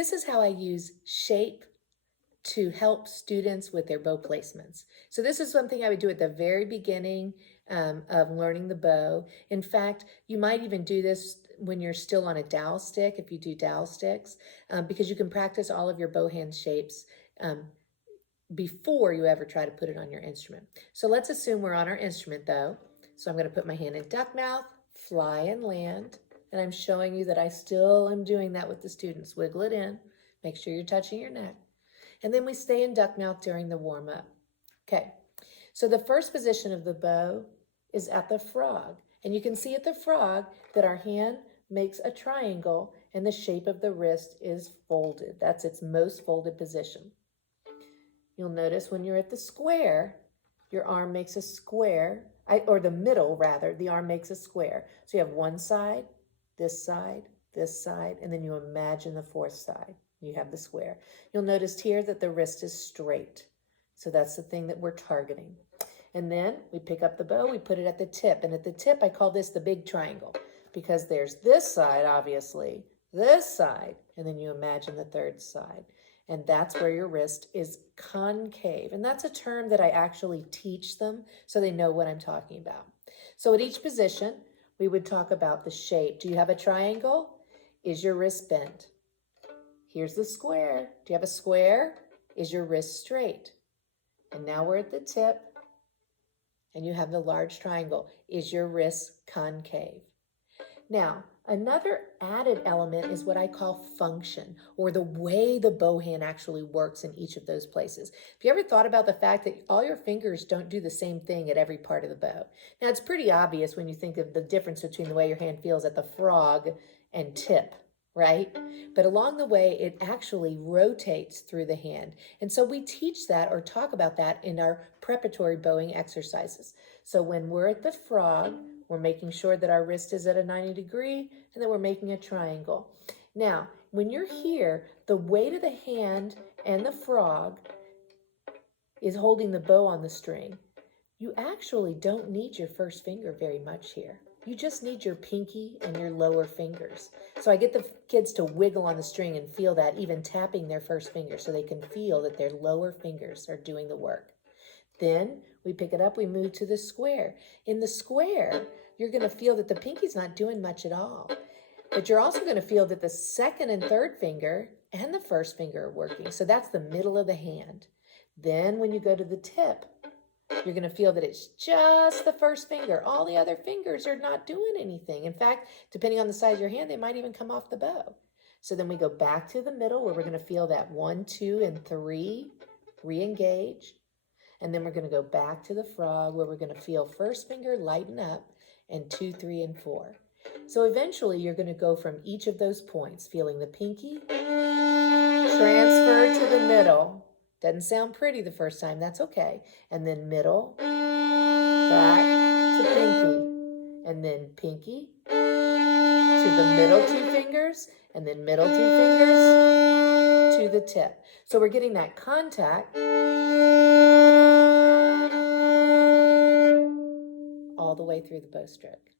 This is how I use shape to help students with their bow placements. So this is something I would do at the very beginning of learning the bow. In fact, you might even do this when you're still on a dowel stick, if you do dowel sticks, because you can practice all of your bow hand shapes before you ever try to put it on your instrument. So let's assume we're on our instrument though. So I'm going to put my hand in duck mouth, fly and land, and I'm showing you that I still am doing that with the students. Wiggle it in, make sure you're touching your neck. And then we stay in duck mouth during the warm-up. Okay, so the first position of the bow is at the frog. And you can see at the frog that our hand makes a triangle and the shape of the wrist is folded. That's its most folded position. You'll notice when you're at the square, your arm makes a square, or the middle rather, the arm makes a square. So you have one side, and then you imagine the fourth side. You have the square. You'll notice here that the wrist is straight. So that's the thing that we're targeting. And then we pick up the bow, we put it at the tip. And at the tip, I call this the big triangle because there's this side, obviously, this side, and then you imagine the third side. And that's where your wrist is concave. And that's a term that I actually teach them so they know what I'm talking about. So at each position, we would talk about the shape. Do you have a triangle? Is your wrist bent? Here's the square. Do you have a square? Is your wrist straight? And now we're at the tip, and you have the large triangle. Is your wrist concave? Now, another added element is what I call function, or the way the bow hand actually works in each of those places. Have you ever thought about the fact that all your fingers don't do the same thing at every part of the bow? Now, it's pretty obvious when you think of the difference between the way your hand feels at the frog and tip, right? But along the way, it actually rotates through the hand. And so we teach that or talk about that in our preparatory bowing exercises. So when we're at the frog, we're making sure that our wrist is at a 90 degree and then we're making a triangle. Now, when you're here, the weight of the hand and the frog is holding the bow on the string. You actually don't need your first finger very much here. You just need your pinky and your lower fingers. So I get the kids to wiggle on the string and feel that, even tapping their first finger so they can feel that their lower fingers are doing the work. Then we pick it up, we move to the square. In the square, you're going to feel that the pinky's not doing much at all. But you're also going to feel that the second and third finger and the first finger are working. So that's the middle of the hand. Then when you go to the tip, you're going to feel that it's just the first finger. All the other fingers are not doing anything. In fact, depending on the size of your hand, they might even come off the bow. So then we go back to the middle where we're going to feel that 1, 2, and 3 re-engage. And then we're going to go back to the frog where we're going to feel first finger lighten up and 2, 3, and 4. So eventually you're going to go from each of those points, feeling the pinky, transfer to the middle. Doesn't sound pretty the first time, that's okay. And then middle, back to pinky. And then pinky to the middle 2 fingers, and then middle 2 fingers to the tip. So we're getting that contact all the way through the bow stroke.